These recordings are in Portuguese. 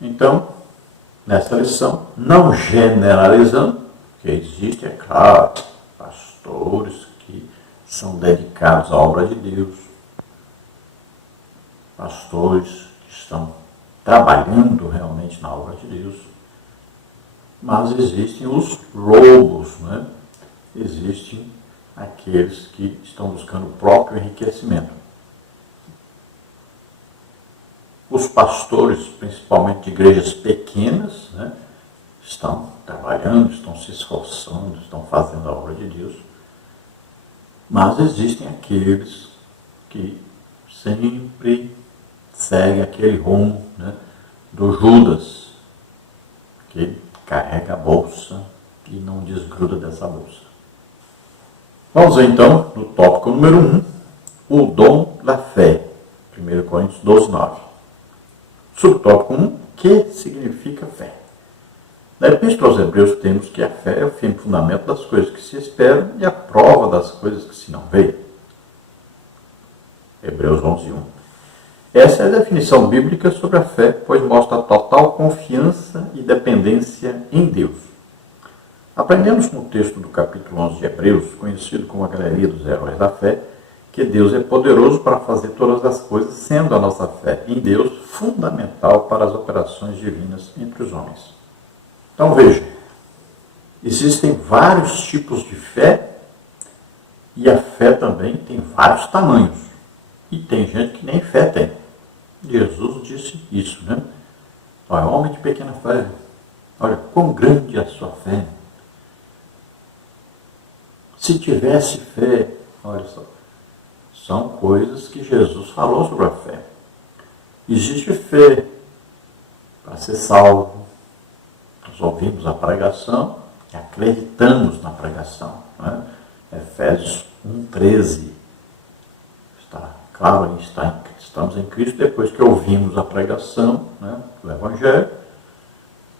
Então, nessa lição, não generalizando, porque existe, é claro, pastores que são dedicados à obra de Deus, pastores que estão trabalhando realmente na obra de Deus, mas existem os lobos, né? Existem aqueles que estão buscando o próprio enriquecimento. Os pastores, principalmente de igrejas pequenas, né, estão trabalhando, estão se esforçando, estão fazendo a obra de Deus. Mas existem aqueles que sempre seguem aquele rumo, né, do Judas, que carrega a bolsa e não desgruda dessa bolsa. Vamos ver então no tópico número 1, o dom da fé. 1 Coríntios 12, 9. Subtópico 1, que significa fé? Na Epístola aos Hebreus temos que a fé é o firme fundamento das coisas que se esperam e a prova das coisas que se não veem. Hebreus 11, 1. Essa é a definição bíblica sobre a fé, pois mostra a total confiança e dependência em Deus. Aprendemos no texto do capítulo 11 de Hebreus, conhecido como a galeria dos heróis da fé, que Deus é poderoso para fazer todas as coisas, sendo a nossa fé em Deus fundamental para as operações divinas entre os homens. Então veja, existem vários tipos de fé e a fé também tem vários tamanhos. E tem gente que nem fé tem. Jesus disse isso, né? Olha, homem de pequena fé, olha, quão grande é a sua fé. Se tivesse fé, olha só, são coisas que Jesus falou sobre a fé. Existe fé para ser salvo. Nós ouvimos a pregação e acreditamos na pregação. Né? Efésios 1,13. Está claro, estamos em Cristo depois que ouvimos a pregação, né, do Evangelho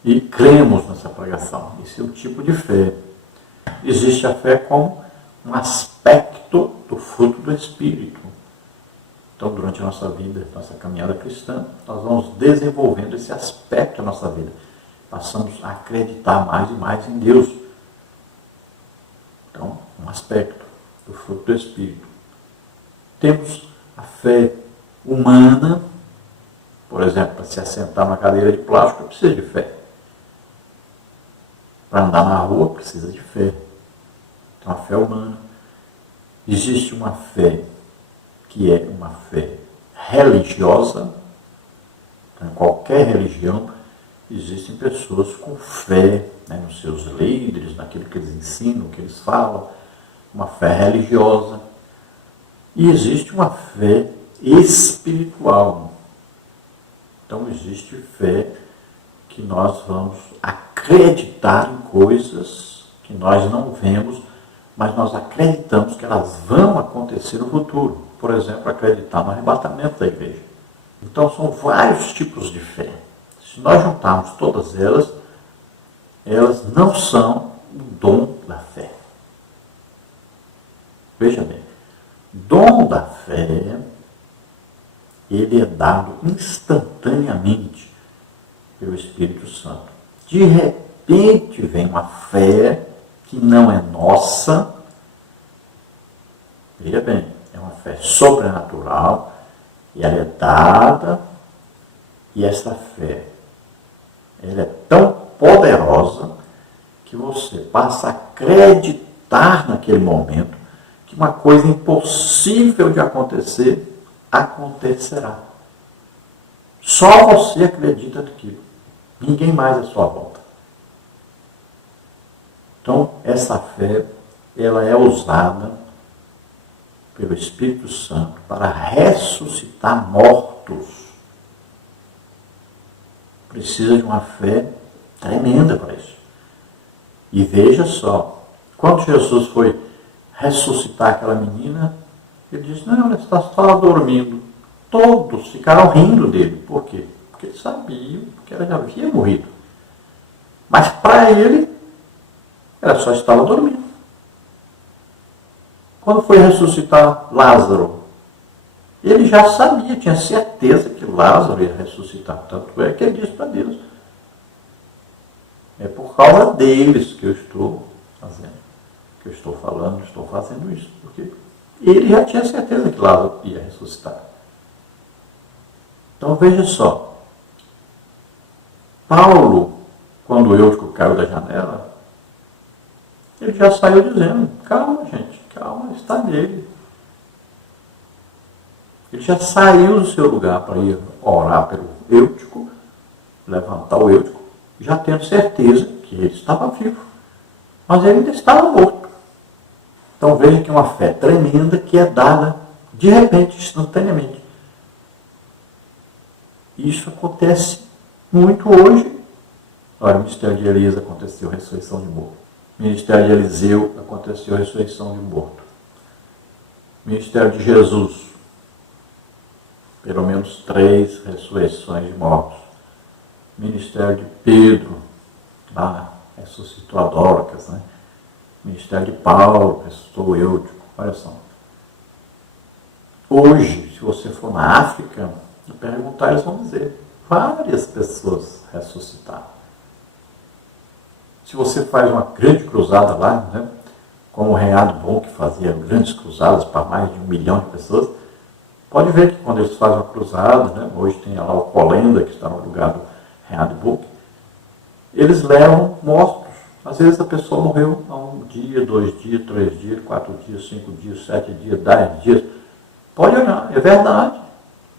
e cremos nessa pregação. Esse é o tipo de fé. Existe a fé como um aspecto do fruto do Espírito. Então, durante a nossa vida, nossa caminhada cristã, nós vamos desenvolvendo esse aspecto da nossa vida. Passamos a acreditar mais e mais em Deus. Então, um aspecto do fruto do Espírito. Temos a fé humana, por exemplo, para se assentar numa cadeira de plástico, precisa de fé. Para andar na rua, precisa de fé. Então, a fé humana. Existe uma fé que é uma fé religiosa. Então, em qualquer religião, existem pessoas com fé, né, nos seus líderes, naquilo que eles ensinam, que eles falam. Uma fé religiosa. E existe uma fé espiritual. Então, existe fé que nós vamos acreditar em coisas que nós não vemos, mas nós acreditamos que elas vão acontecer no futuro. Por exemplo, acreditar no arrebatamento da igreja. Então, são vários tipos de fé. Se nós juntarmos todas elas, elas não são o dom da fé. Veja bem, dom da fé, ele é dado instantaneamente pelo Espírito Santo. De repente vem uma fé que não é nossa. Veja bem, é uma fé sobrenatural e ela é dada, e essa fé ela é tão poderosa que você passa a acreditar naquele momento que uma coisa impossível de acontecer acontecerá. Só você acredita naquilo. Ninguém mais à sua volta. Então, essa fé, ela é usada pelo Espírito Santo para ressuscitar mortos. Precisa de uma fé tremenda para isso. E veja só, quando Jesus foi ressuscitar aquela menina, ele disse, não, ela estava dormindo. Todos ficaram rindo dele. Por quê? Porque eles sabiam que ela já havia morrido. Mas para ele, ela só estava dormindo. Quando foi ressuscitar Lázaro, Ele já sabia, tinha certeza que Lázaro ia ressuscitar. Tanto é que ele disse para Deus: é por causa deles que eu estou fazendo, que eu estou falando, estou fazendo isso. Porque ele já tinha certeza que Lázaro ia ressuscitar. Então veja só, Paulo, quando o Eutico caiu da janela, ele já saiu dizendo: calma, gente, calma, está nele. Ele já saiu do seu lugar para ir orar pelo Eutico, levantar o Eutico, já tendo certeza que ele estava vivo, mas ele ainda estava morto. Então veja que é uma fé tremenda que é dada de repente, instantaneamente. Isso acontece muito hoje. Olha, o ministério de Elias aconteceu ressurreição de morto. O ministério de Eliseu aconteceu ressurreição de morto. O ministério de Jesus, pelo menos 3 ressurreições de mortos. O ministério de Pedro, lá ressuscitou a Dorcas, né? O ministério de Paulo ressuscitou o Eutico. Olha só. Hoje, se você for na África e perguntar, eles vão dizer: várias pessoas ressuscitaram. Se você faz uma grande cruzada lá, né, como o Reinhard Bonk fazia grandes cruzadas para mais de 1 milhão de pessoas, pode ver que quando eles fazem uma cruzada, né, hoje tem lá o Colenda, que está no lugar do Reinhard Bonk, eles levam mortos. Às vezes a pessoa morreu há 1 dia, 2 dias, 3 dias, 4 dias, 5 dias, 7 dias, 10 dias. Pode olhar, é verdade.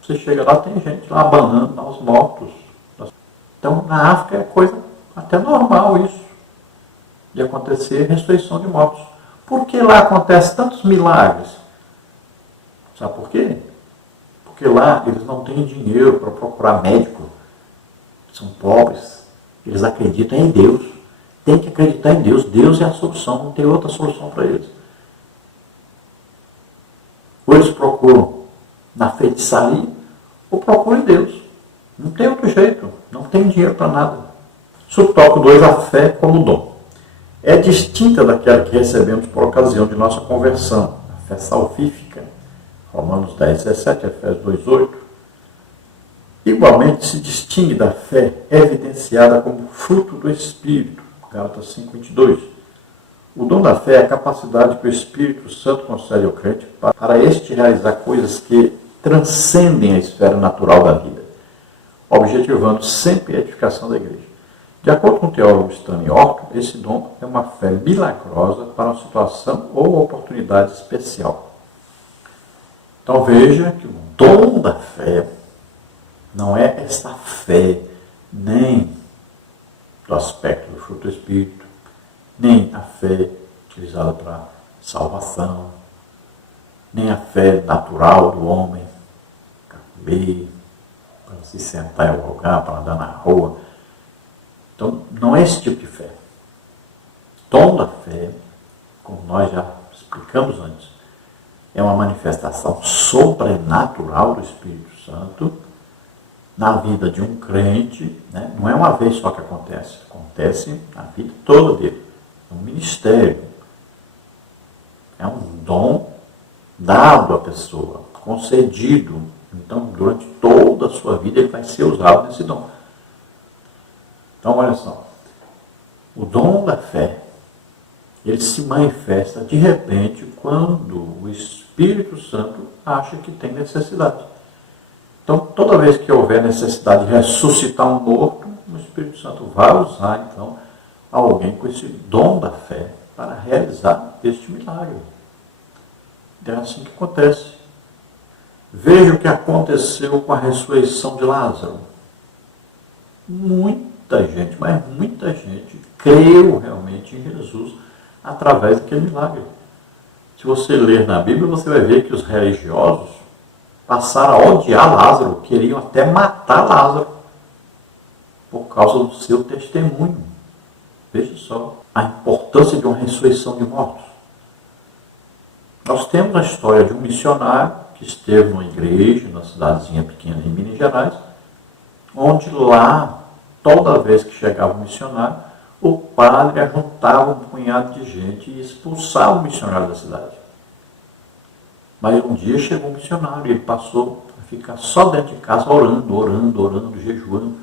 Você chega lá, tem gente lá abanando lá os mortos. Então, na África é coisa até normal isso, de acontecer ressurreição de mortos. Por que lá acontece tantos milagres? Sabe por quê? Porque lá eles não têm dinheiro para procurar médico. São pobres. Eles acreditam em Deus. Tem que acreditar em Deus. Deus é a solução, não tem outra solução para eles. Ou eles procuram na feitiçaria, ou procuram em Deus. Não tem outro jeito. Não tem dinheiro para nada. Subtópico 2, a fé como dom. É distinta daquela que recebemos por ocasião de nossa conversão. A fé salvífica. Romanos 10, 17, Efésios 2, 8. Igualmente se distingue da fé evidenciada como fruto do Espírito. Gálatas 5, 22. O dom da fé é a capacidade que o Espírito Santo concede ao crente para este realizar coisas que transcendem a esfera natural da vida, objetivando sempre a edificação da igreja. De acordo com o teólogo Stanley Orton, esse dom é uma fé milagrosa para uma situação ou oportunidade especial. Então veja que o dom da fé não é essa fé nem do aspecto do fruto do Espírito, nem a fé utilizada para salvação, nem a fé natural do homem, para comer, para se sentar em algum lugar, para andar na rua. Então, não é esse tipo de fé. Dom da fé, como nós já explicamos antes, é uma manifestação sobrenatural do Espírito Santo na vida de um crente, né? Não é uma vez só que acontece na vida toda dele. É um ministério. É um dom dado à pessoa, concedido. Então, durante toda a sua vida, ele vai ser usado nesse dom. Então, olha só. O dom da fé, ele se manifesta de repente quando o Espírito Santo acha que tem necessidade. Então, toda vez que houver necessidade de ressuscitar um morto, o Espírito Santo vai usar, então, alguém com esse dom da fé para realizar este milagre. É assim que acontece. Veja o que aconteceu com a ressurreição de Lázaro. Muita gente, mas muita gente, creu realmente em Jesus através daquele milagre. Se você ler na Bíblia, você vai ver que os religiosos passaram a odiar Lázaro, queriam até matar Lázaro por causa do seu testemunho. Veja só a importância de uma ressurreição de mortos. Nós temos a história de um missionário que esteve numa igreja, numa cidadezinha pequena em Minas Gerais, onde lá, toda vez que chegava um missionário, o padre ajuntava um punhado de gente e expulsava o missionário da cidade. Mas um dia chegou um missionário e ele passou a ficar só dentro de casa orando, jejuando,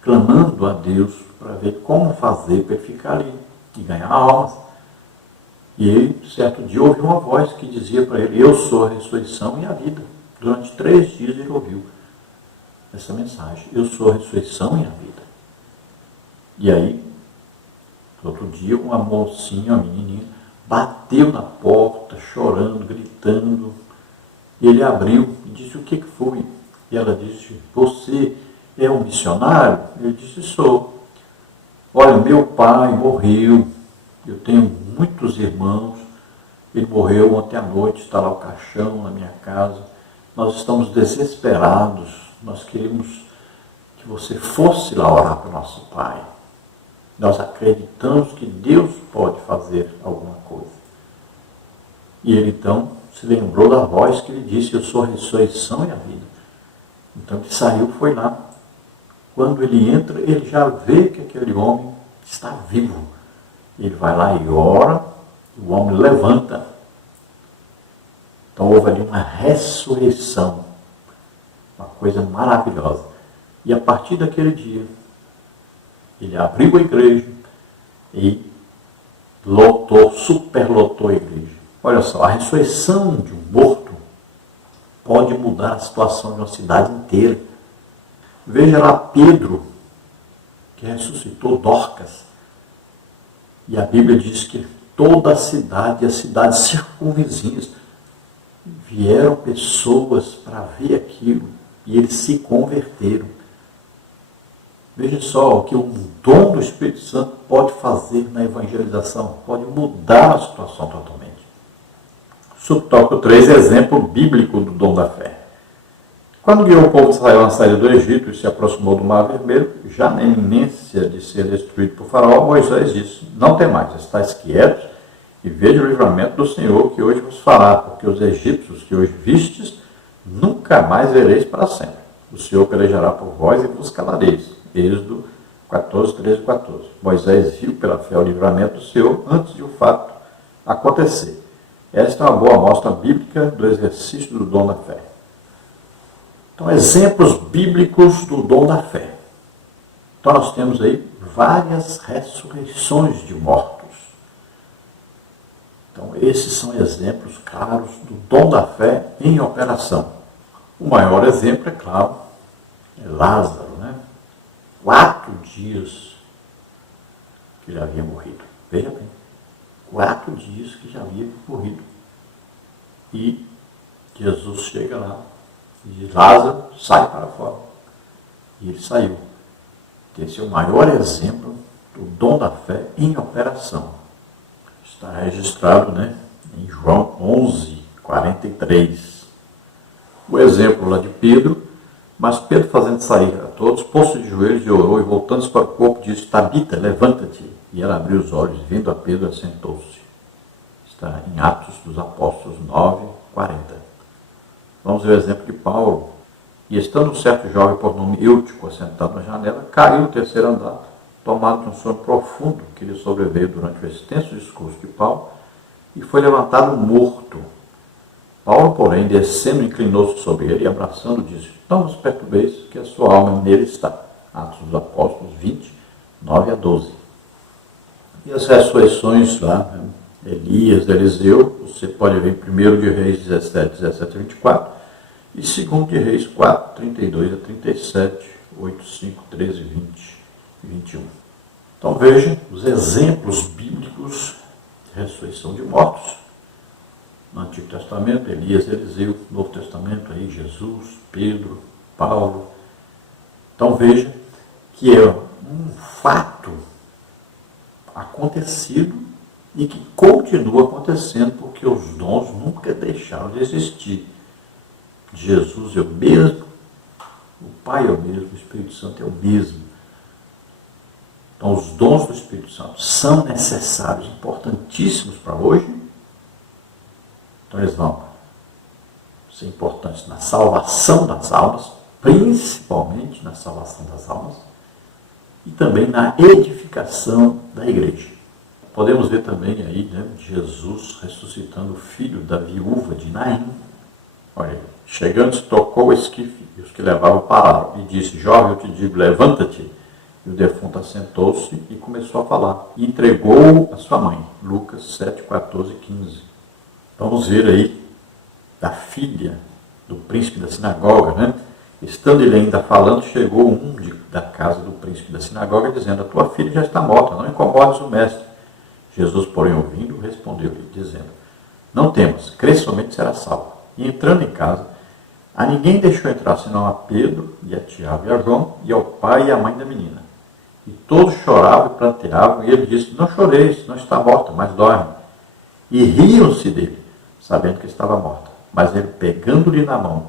clamando a Deus para ver como fazer para ele ficar ali e ganhar almas. E ele, certo dia, ouviu uma voz que dizia para ele: eu sou a ressurreição e a vida. Durante 3 dias ele ouviu essa mensagem: eu sou a ressurreição e a vida. E aí, outro dia, uma mocinha, uma menininha, bateu na porta, chorando, gritando. E ele abriu e disse: o que foi? E ela disse: você é um missionário? Ele disse: sou. Olha, meu pai morreu, eu tenho muitos irmãos, ele morreu ontem à noite, está lá o caixão na minha casa, nós estamos desesperados, nós queremos que você fosse lá orar para o nosso pai. Nós acreditamos que Deus pode fazer alguma coisa. E ele então se lembrou da voz que ele disse: eu sou a ressurreição e a vida. Então ele saiu, foi lá. Quando ele entra, ele já vê que aquele homem está vivo. Ele vai lá e ora, e o homem levanta. Então houve ali uma ressurreição, uma coisa maravilhosa. E a partir daquele dia, ele abriu a igreja e superlotou a igreja. Olha só, a ressurreição de um morto pode mudar a situação de uma cidade inteira. Veja lá Pedro, que ressuscitou Dorcas. E a Bíblia diz que toda a cidade e as cidades circunvizinhas vieram pessoas para ver aquilo e eles se converteram. Veja só o que o dom do Espírito Santo pode fazer na evangelização, pode mudar a situação totalmente. Subtópico 3, exemplo bíblico do dom da fé. Quando guiou o povo de Israel na saída do Egito e se aproximou do Mar Vermelho, já na iminência de ser destruído por Faraó, Moisés disse: não temais, estáis quietos e veja o livramento do Senhor que hoje vos fará, porque os egípcios que hoje vistes, nunca mais vereis para sempre. O Senhor pelejará por vós e vos calareis. Êxodo 14, 13 e 14. Moisés viu pela fé o livramento do Senhor antes de o fato acontecer. Esta é uma boa amostra bíblica do exercício do dom da fé. Então, exemplos bíblicos do dom da fé. Então, nós temos aí várias ressurreições de mortos. Então, esses são exemplos claros do dom da fé em operação. O maior exemplo, é claro, é Lázaro, né? 4 dias que ele havia morrido. Veja bem, 4 dias que já havia morrido. E Jesus chega lá e diz: Lázaro, sai para fora. E ele saiu. Esse é o maior exemplo do dom da fé em operação. Está registrado, né, em João 11, 43. O exemplo lá de Pedro: mas Pedro, fazendo sair a todos, pôs-se de joelhos e orou, e voltando-se para o corpo, disse: Tabita, levanta-te. E ela abriu os olhos, vindo a Pedro, assentou-se. Está em Atos dos Apóstolos 9, 40. Vamos ver o exemplo de Paulo. E estando um certo jovem por nome Eutico assentado na janela, caiu no 3º andar, tomado de um sono profundo que lhe sobreveio durante o extenso discurso de Paulo, e foi levantado morto. Paulo, porém, descendo, inclinou-se sobre ele e, abraçando, disse: não vos perturbeis, que a sua alma nele está. Atos dos Apóstolos 20, 9 a 12. E as ressurreições lá, né? Elias, Eliseu, você pode ver em 1 de Reis 17, 17 a 24, e 2 de Reis 4, 32 a 37, 8, 5, 13, 20 e 21. Então vejam os exemplos bíblicos de ressurreição de mortos. No Antigo Testamento, Elias, Eliseu. No Novo Testamento, aí Jesus, Pedro, Paulo. Então veja que é um fato acontecido e que continua acontecendo, porque os dons nunca deixaram de existir. Jesus é o mesmo, o Pai é o mesmo, o Espírito Santo é o mesmo. Então os dons do Espírito Santo são necessários, importantíssimos para hoje. Então eles vão ser importantes na salvação das almas, principalmente na salvação das almas, e também na edificação da igreja. Podemos ver também aí, né, Jesus ressuscitando o filho da viúva de Naim, Olha, chegando-se, tocou o esquife, e os que levavam pararam, e disse: jovem, eu te digo, levanta-te. E o defunto assentou-se e começou a falar. E entregou a sua mãe. Lucas 7, 14 e 15. Vamos ver aí da filha do príncipe da sinagoga, né? Estando ele ainda falando, chegou da casa do príncipe da sinagoga, dizendo: a tua filha já está morta, não incomodes o mestre. Jesus, porém, ouvindo, respondeu-lhe, dizendo: não temas, crê somente será salvo. E entrando em casa, a ninguém deixou entrar, senão a Pedro, e a Tiago e a João, e ao pai e à mãe da menina. E todos choravam e planteavam, e ele disse: não choreis, não está morta, mas dorme. E riam-se dele, sabendo que estava morta. Mas ele, pegando-lhe na mão,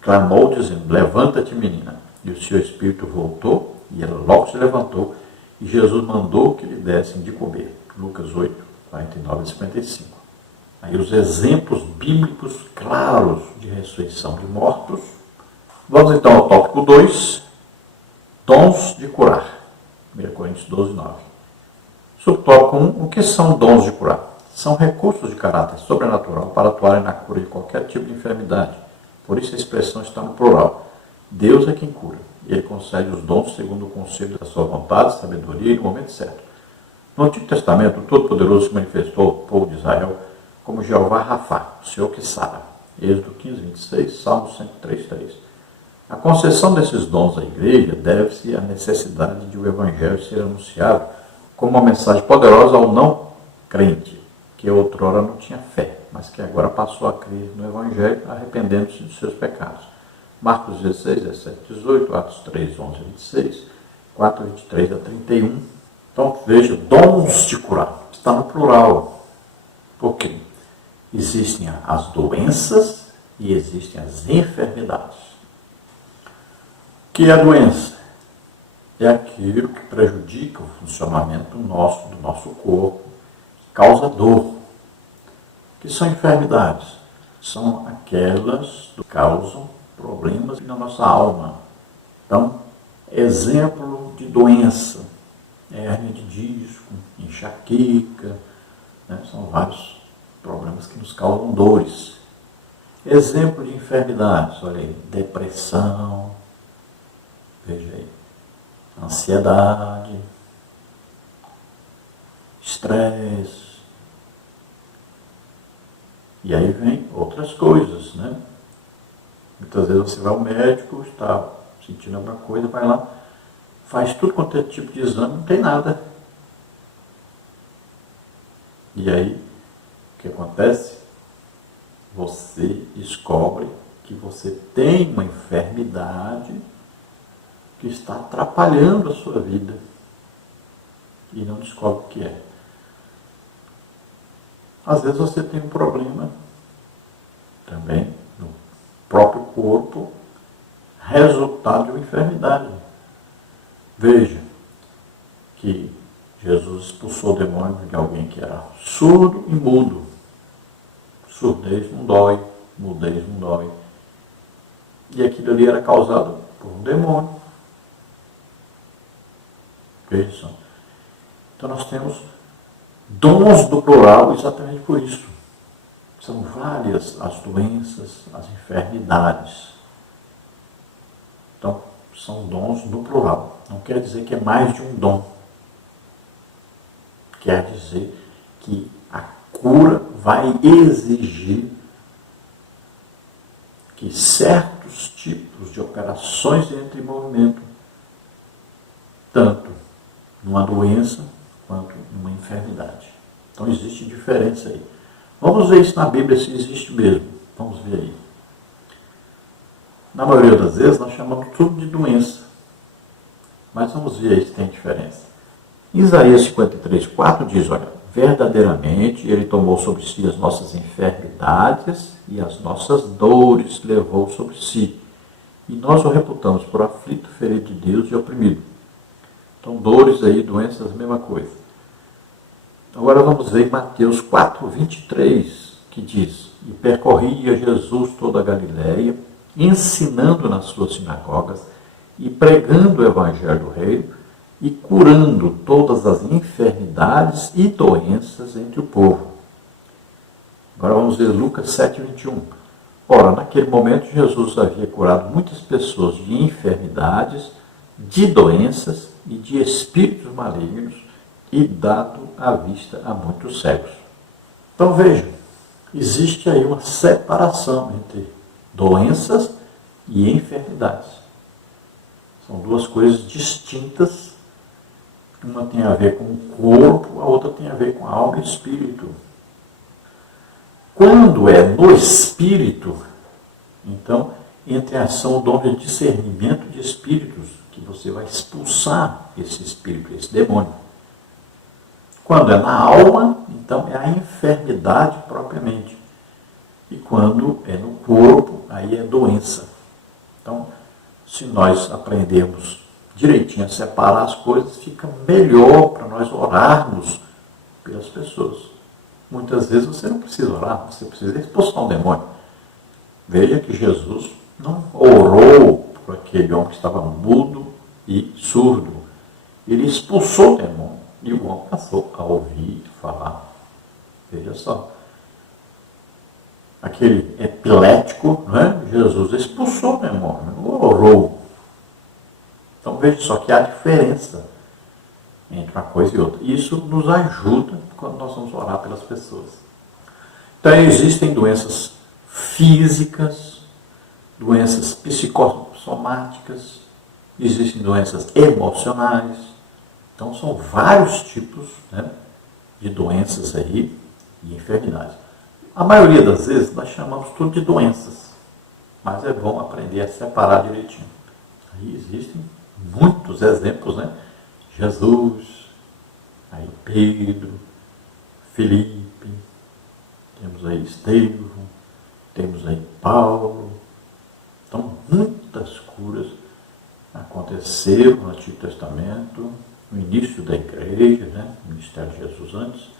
clamou, dizendo: levanta-te, menina. E o seu espírito voltou, e ela logo se levantou, e Jesus mandou que lhe dessem de comer. Lucas 8, 49 e 55. Aí os exemplos bíblicos claros de ressurreição de mortos. Vamos então ao tópico 2, dons de curar. 1 Coríntios 12, 9. Subtópico 1, o que são dons de curar? São recursos de caráter sobrenatural para atuarem na cura de qualquer tipo de enfermidade. Por isso a expressão está no plural. Deus é quem cura. Ele concede os dons segundo o conselho da sua vontade, sabedoria e no momento certo. No Antigo Testamento, o Todo-Poderoso se manifestou ao povo de Israel como Jeová Rafá, o Senhor que sara. Êxodo 15, 26, Salmo 103, 3. A concessão desses dons à igreja deve-se à necessidade de o Evangelho ser anunciado como uma mensagem poderosa ao não crente, que outrora não tinha fé, mas que agora passou a crer no Evangelho, arrependendo-se dos seus pecados. Marcos 16, 17, 18, Atos 3, 11 a 26, 4, 23 a 31. Então, veja, dons de curar. Está no plural. Por quê? Existem as doenças e existem as enfermidades. O que é a doença? É aquilo que prejudica o funcionamento do nosso corpo, que causa dor. O que são enfermidades? São aquelas que causam problemas na nossa alma. Então, exemplo de doença: hérnia de disco, enxaqueca, né? São vários problemas que nos causam dores. Exemplo de enfermidades: olha aí, depressão, veja aí, ansiedade, estresse. E aí vem outras coisas, né? Muitas vezes você vai ao médico, está sentindo alguma coisa, vai lá, faz tudo quanto é tipo de exame, não tem nada. E aí, o que acontece? Você descobre que você tem uma enfermidade que está atrapalhando a sua vida e não descobre o que é. Às vezes você tem um problema também no próprio corpo, resultado de uma enfermidade. Veja que Jesus expulsou o demônio de alguém que era surdo e mudo. Surdez não dói, mudez não dói. E aquilo ali era causado por um demônio. Veja só. Então nós temos dons do plural exatamente por isso. São várias as doenças, as enfermidades. Então, são dons no plural. Não quer dizer que é mais de um dom. Quer dizer que a cura vai exigir que certos tipos de operações entrem em movimento, tanto numa doença quanto numa enfermidade. Então existe diferença aí. Vamos ver isso na Bíblia, se existe mesmo. Vamos ver aí. Na maioria das vezes nós chamamos tudo de doença. Mas vamos ver aí se tem diferença. Isaías 53, 4 diz: olha, verdadeiramente ele tomou sobre si as nossas enfermidades e as nossas dores levou sobre si. E nós o reputamos por aflito, ferido de Deus e oprimido. Então, dores aí, doenças, a mesma coisa. Agora vamos ver Mateus 4, 23, que diz: e percorria Jesus toda a Galiléia, ensinando nas suas sinagogas e pregando o evangelho do reino e curando todas as enfermidades e doenças entre o povo. Agora vamos ver Lucas 7, 21. Ora, naquele momento, Jesus havia curado muitas pessoas de enfermidades, de doenças e de espíritos malignos e dado a vista a muitos cegos. Então veja, existe aí uma separação entre doenças e enfermidades. São duas coisas distintas. Uma tem a ver com o corpo, a outra tem a ver com a alma e espírito. Quando é no espírito, então entra em ação o dom de discernimento de espíritos, que você vai expulsar esse espírito, esse demônio. Quando é na alma, então é a enfermidade propriamente. E quando é no corpo, aí é doença. Então, se nós aprendermos direitinho a separar as coisas, fica melhor para nós orarmos pelas pessoas. Muitas vezes você não precisa orar, você precisa expulsar um demônio. Veja que Jesus não orou por aquele homem que estava mudo e surdo. Ele expulsou o demônio e o homem passou a ouvir, falar. Veja só. Aquele epilético, não é? Jesus expulsou o demônio, não orou. Então veja só que há diferença entre uma coisa e outra. Isso nos ajuda quando nós vamos orar pelas pessoas. Então existem doenças físicas, doenças psicossomáticas, existem doenças emocionais. Então são vários tipos, né, de doenças aí e enfermidades. A maioria das vezes nós chamamos tudo de doenças, mas é bom aprender a separar direitinho. Aí existem muitos exemplos, né? Jesus, aí Pedro, Filipe, temos aí Estevão, temos aí Paulo. Então, muitas curas aconteceram no Antigo Testamento, no início da igreja, né? O ministério de Jesus antes,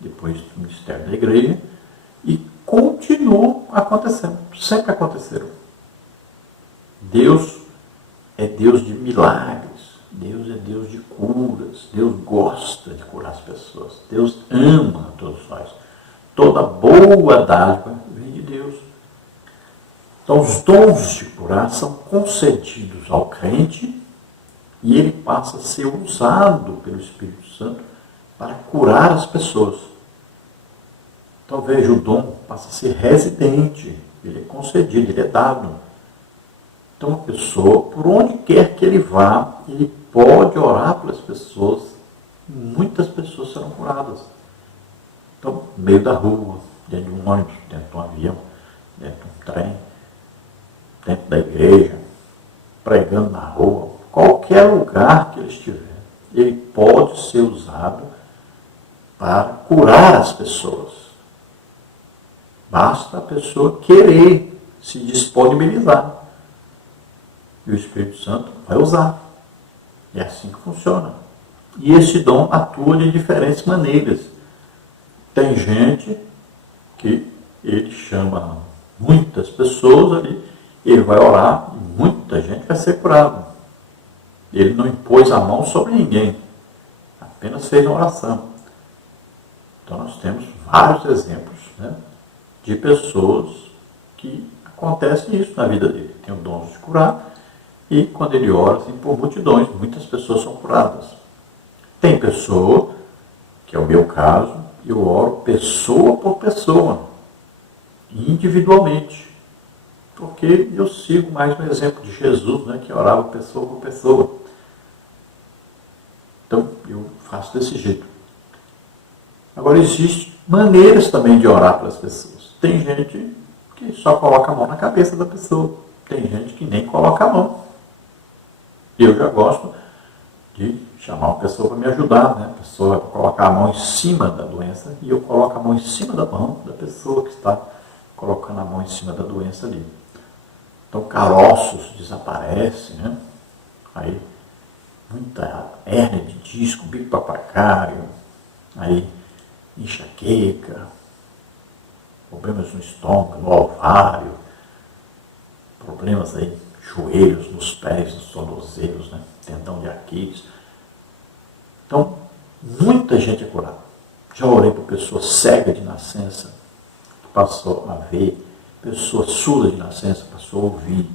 depois do ministério da igreja, e continuam acontecendo, sempre aconteceram. Deus é Deus de milagres, Deus é Deus de curas, Deus gosta de curar as pessoas, Deus ama todos nós. Toda boa dádiva vem de Deus. Então, os dons de curar são concedidos ao crente e ele passa a ser usado pelo Espírito Santo para curar as pessoas. Então, veja, o dom passa a ser residente, ele é concedido, ele é dado. Então, a pessoa, por onde quer que ele vá, ele pode orar pelas pessoas, muitas pessoas serão curadas. Então, no meio da rua, dentro de um ônibus, dentro de um avião, dentro de um trem, dentro da igreja, pregando na rua, qualquer lugar que ele estiver, ele pode ser usado para curar as pessoas. Basta a pessoa querer se disponibilizar. E o Espírito Santo vai usar. É assim que funciona. E esse dom atua de diferentes maneiras. Tem gente que ele chama muitas pessoas ali, ele vai orar e muita gente vai ser curada. Ele não impôs a mão sobre ninguém, apenas fez uma oração. Então nós temos vários exemplos, né, de pessoas que acontece isso na vida dele. Tem o dom de curar e quando ele ora assim, por multidões, muitas pessoas são curadas. Tem pessoa, que é o meu caso, eu oro pessoa por pessoa, individualmente, porque eu sigo mais um exemplo de Jesus, né, que orava pessoa por pessoa. Então eu faço desse jeito. Agora existem maneiras também de orar para as pessoas. Tem gente que só coloca a mão na cabeça da pessoa. Tem gente que nem coloca a mão. Eu já gosto de chamar uma pessoa para me ajudar, né? A pessoa vai colocar a mão em cima da doença e eu coloco a mão em cima da mão da pessoa que está colocando a mão em cima da doença ali. Então, caroços desaparecem, né? Aí, muita hérnia de disco, bico papagaio, aí, enxaqueca, problemas no estômago, no ovário, problemas aí, joelhos, nos pés, nos tornozelos, né? Tendão de Aquiles. Então, muita gente é curada. Já orei por pessoa cega de nascença, que passou a ver pessoa surda de nascença passou a ouvir.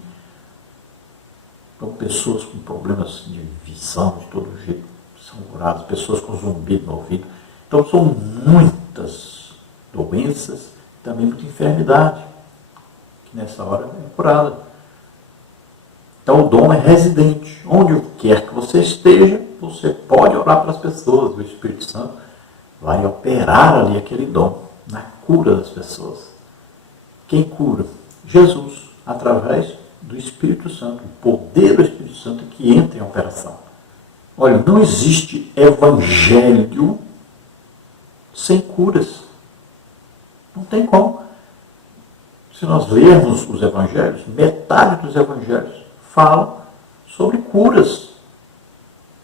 Então, pessoas com problemas de visão de todo jeito são curadas, pessoas com zumbido no ouvido. Então, são muitas doenças, também muita enfermidade, que nessa hora é curada. Então, o dom é residente. Onde quer que você esteja, você pode orar para as pessoas. O Espírito Santo vai operar ali aquele dom, na cura das pessoas. Quem cura? Jesus, através do Espírito Santo. O poder do Espírito Santo que entra em operação. Olha, não existe evangelho sem curas. Não tem como. Se nós lermos os evangelhos, metade dos evangelhos falam sobre curas,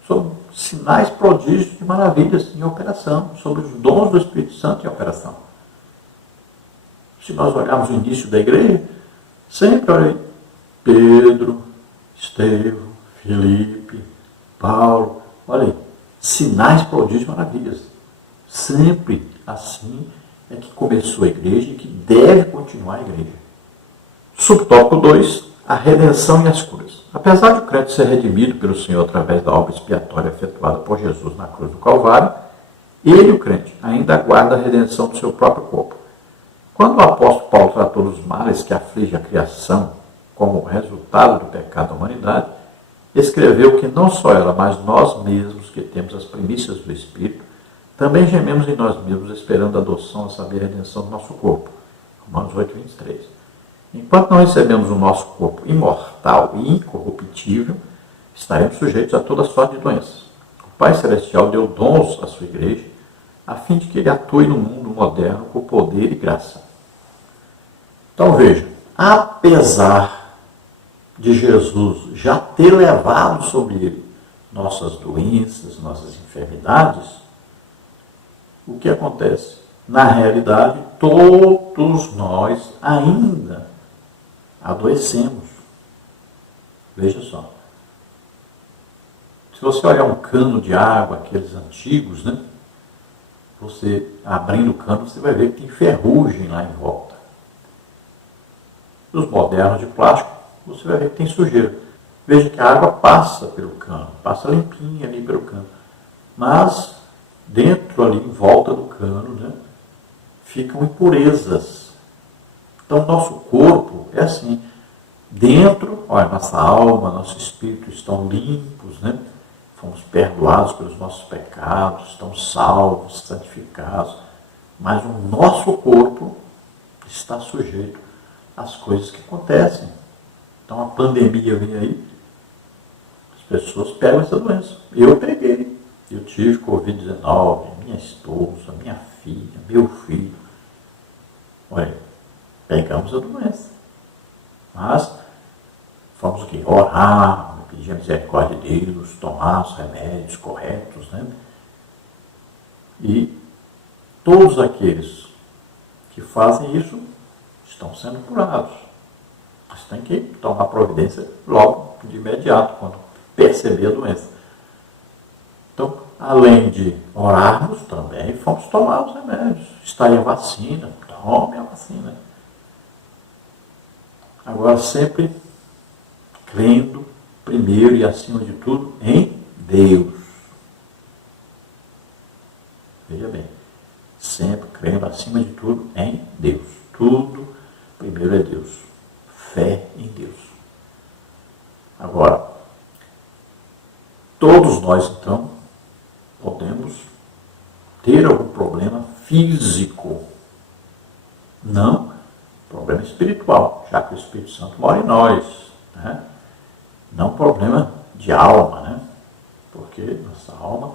sobre sinais, prodígios e maravilhas em operação, sobre os dons do Espírito Santo em operação. Se nós olharmos o início da igreja, sempre olha aí, Pedro, Estevão, Filipe, Paulo, olha aí, sinais, prodígios e maravilhas. Sempre assim é que começou a igreja e que deve continuar a igreja. Subtópico 2, a redenção e as curas. Apesar de o crente ser redimido pelo Senhor através da obra expiatória efetuada por Jesus na cruz do Calvário, ele, o crente, ainda aguarda a redenção do seu próprio corpo. Quando o apóstolo Paulo tratou dos males que aflige a criação como resultado do pecado da humanidade, escreveu que não só ela, mas nós mesmos, que temos as primícias do Espírito, também gememos em nós mesmos, esperando a adoção, a saber, a redenção do nosso corpo. Romanos 8, 23. Enquanto não recebemos o nosso corpo imortal e incorruptível, estaremos sujeitos a toda sorte de doenças. O Pai Celestial deu dons à sua igreja, a fim de que ele atue no mundo moderno com poder e graça. Então veja, apesar de Jesus já ter levado sobre ele nossas doenças, nossas enfermidades, o que acontece? Na realidade, todos nós ainda adoecemos. Veja só. Se você olhar um cano de água, aqueles antigos, né? Você abrindo o cano, você vai ver que tem ferrugem lá em volta. Os modernos de plástico, você vai ver que tem sujeira. Veja que a água passa pelo cano, passa limpinha ali pelo cano. Mas, dentro ali, em volta do cano, né, ficam impurezas. Então, nosso corpo é assim. Dentro, olha, nossa alma, nosso espírito estão limpos, né? Fomos perdoados pelos nossos pecados, estamos salvos, santificados. Mas o nosso corpo está sujeito às coisas que acontecem. Então, a pandemia vem aí, as pessoas pegam essa doença. Eu peguei. Eu tive Covid-19, minha esposa, minha filha, meu filho. Olha, pegamos a doença. Mas fomos o quê? Orar, pedir a misericórdia de Deus, tomar os remédios corretos, né? E todos aqueles que fazem isso estão sendo curados. Mas tem que tomar providência logo, de imediato, quando perceber a doença. Então, além de orarmos, também fomos tomar os remédios. Está aí a vacina, tome a vacina. Agora, sempre crendo, primeiro e acima de tudo, em Deus. Veja bem, sempre crendo acima de tudo em Deus. Tudo primeiro é Deus. Fé em Deus. Agora, todos nós, então, podemos ter algum problema físico. Não problema espiritual, já que o Espírito Santo mora em nós. Né? Não problema de alma, né? Porque nossa alma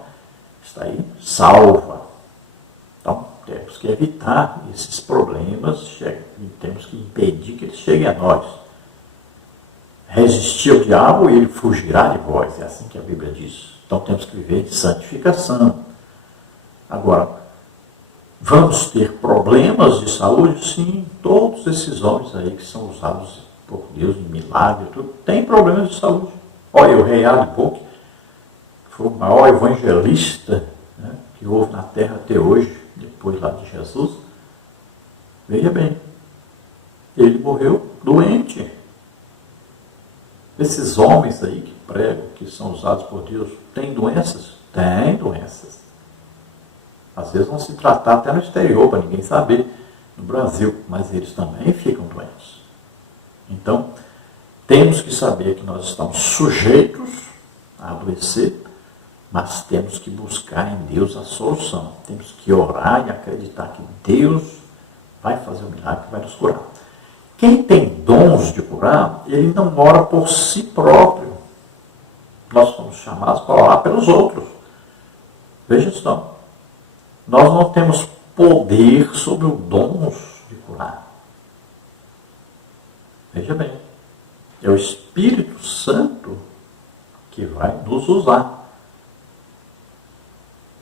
está aí salva. Então, temos que evitar esses problemas e temos que impedir que eles cheguem a nós. Resistir ao diabo e ele fugirá de vós, é assim que a Bíblia diz. Então, temos que viver em santificação. Agora, vamos ter problemas de saúde? Sim, todos esses homens aí que são usados por Deus em milagre, tudo, tem problemas de saúde. Olha, o rei Aliboque foi o maior evangelista, né, que houve na terra até hoje, depois lá de Jesus. Veja bem, Ele morreu doente. Esses homens aí que pregam, que são usados por Deus, têm doenças? Têm doenças. Às vezes vão se tratar até no exterior, para ninguém saber, no Brasil, mas eles também ficam doentes. Então, temos que saber que nós estamos sujeitos a adoecer, mas temos que buscar em Deus a solução. Temos que orar e acreditar que Deus vai fazer o milagre, vai nos curar. Quem tem dons de curar, ele não ora por si próprio. Nós somos chamados para orar pelos outros. Veja só, nós não temos poder sobre o dom de curar. Veja bem, é o Espírito Santo que vai nos usar.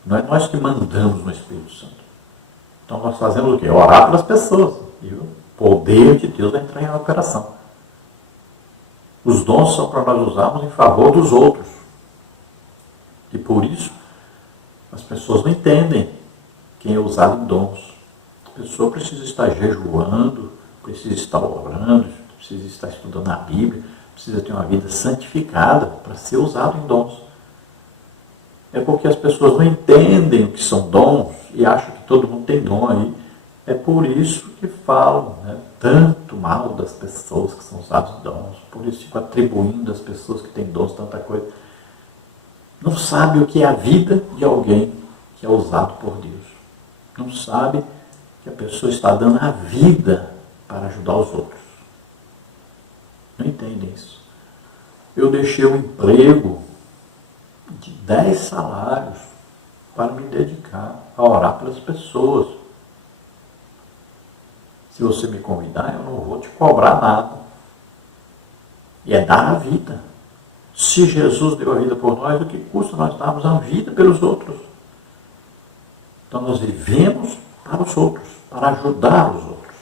Não é nós que mandamos no Espírito Santo. Então nós fazemos o quê? Orar pelas pessoas. E o poder de Deus vai entrar em operação. Os dons são para nós usarmos em favor dos outros. E por isso, as pessoas não entendem quem é usado em dons. A pessoa precisa estar jejuando, precisa estar orando, precisa estar estudando a Bíblia, precisa ter uma vida santificada para ser usado em dons. É porque as pessoas não entendem o que são dons e acham que todo mundo tem dom aí. É por isso que falam, né, tanto mal das pessoas que são usadas em dons. Por isso ficam atribuindo às pessoas que têm dons tanta coisa. Não sabe o que é a vida de alguém que é usado por Deus. Não sabe que a pessoa está dando a vida para ajudar os outros. Não entendem isso. Eu deixei o emprego de 10 salários para me dedicar a orar pelas pessoas. Se você me convidar, eu não vou te cobrar nada. E é dar a vida. Se Jesus deu a vida por nós, o que custa nós darmos a vida pelos outros? Então nós vivemos para os outros, para ajudar os outros.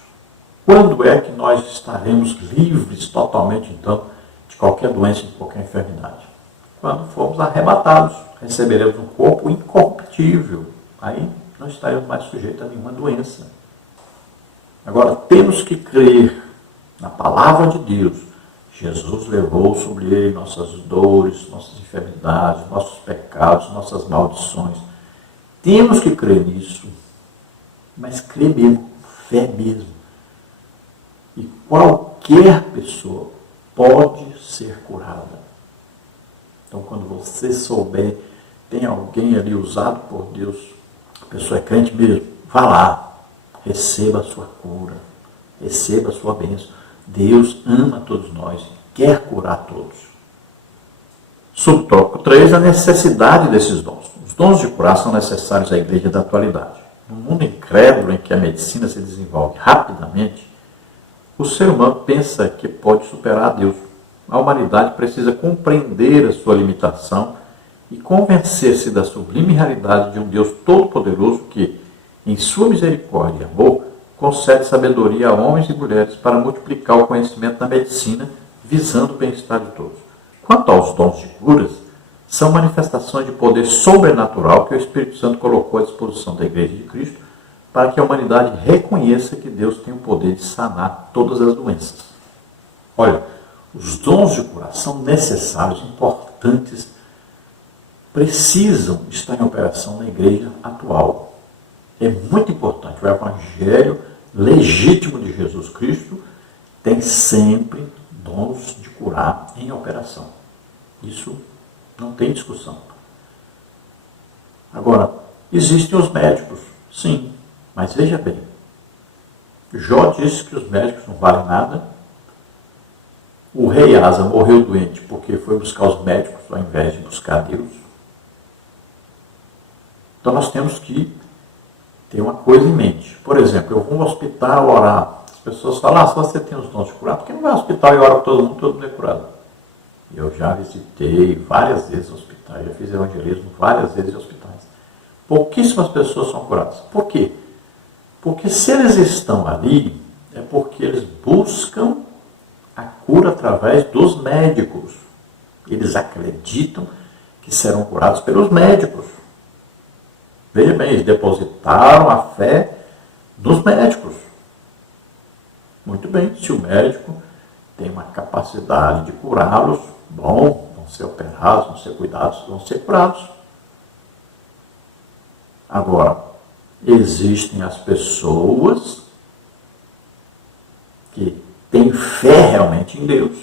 Quando é que nós estaremos livres totalmente, então, de qualquer doença, de qualquer enfermidade? Quando formos arrebatados, receberemos um corpo incorruptível. Aí não estaremos mais sujeitos a nenhuma doença. Agora, temos que crer na palavra de Deus. Jesus levou sobre ele nossas dores, nossas enfermidades, nossos pecados, nossas maldições. Temos que crer nisso, mas crer mesmo, fé mesmo. E qualquer pessoa pode ser curada. Então, quando você souber, tem alguém ali usado por Deus, a pessoa é crente mesmo, vá lá, receba a sua cura, receba a sua bênção. Deus ama todos nós, quer curar todos. Subtópico 3, a necessidade desses dons. Os dons de curar são necessários à igreja da atualidade. No mundo incrédulo em que a medicina se desenvolve rapidamente, o ser humano pensa que pode superar a Deus. A humanidade precisa compreender a sua limitação e convencer-se da sublime realidade de um Deus todo-poderoso que, em sua misericórdia e amor, concede sabedoria a homens e mulheres para multiplicar o conhecimento da medicina, visando o bem-estar de todos. Quanto aos dons de curas, são manifestações de poder sobrenatural que o Espírito Santo colocou à disposição da Igreja de Cristo para que a humanidade reconheça que Deus tem o poder de sanar todas as doenças. Olha, os dons de cura são necessários, importantes, precisam estar em operação na igreja atual. É muito importante. O Evangelho legítimo de Jesus Cristo tem sempre dons de curar em operação. Isso não tem discussão. Agora, existem os médicos, sim, mas veja bem. Jó disse que os médicos não valem nada. O rei Asa morreu doente porque foi buscar os médicos ao invés de buscar Deus. Então nós temos que ter uma coisa em mente. Por exemplo, eu vou ao hospital orar. As pessoas falam, se você tem os dons de curar, por que não vai ao hospital e ora para todo mundo é curado? Eu já visitei várias vezes hospitais, já fiz evangelismo várias vezes em hospitais. Pouquíssimas pessoas são curadas. Por quê? Porque se eles estão ali, é porque eles buscam a cura através dos médicos. Eles acreditam que serão curados pelos médicos. Veja bem, eles depositaram a fé nos médicos. Muito bem, se o médico tem uma capacidade de curá-los, bom, vão ser operados, vão ser cuidados, vão ser curados. Agora, existem as pessoas que têm fé realmente em Deus.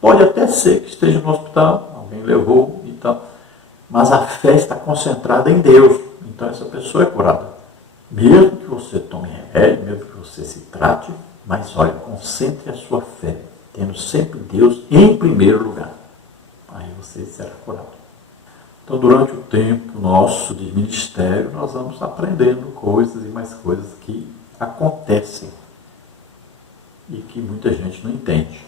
Pode até ser que esteja no hospital, alguém levou e tal, mas a fé está concentrada em Deus. Então essa pessoa é curada. Mesmo que você tome remédio, mesmo que você se trate, mas olha, concentre a sua fé, tendo sempre Deus em primeiro lugar. Aí você será curado. Então, durante o tempo nosso de ministério, nós vamos aprendendo coisas e mais coisas que acontecem e que muita gente não entende.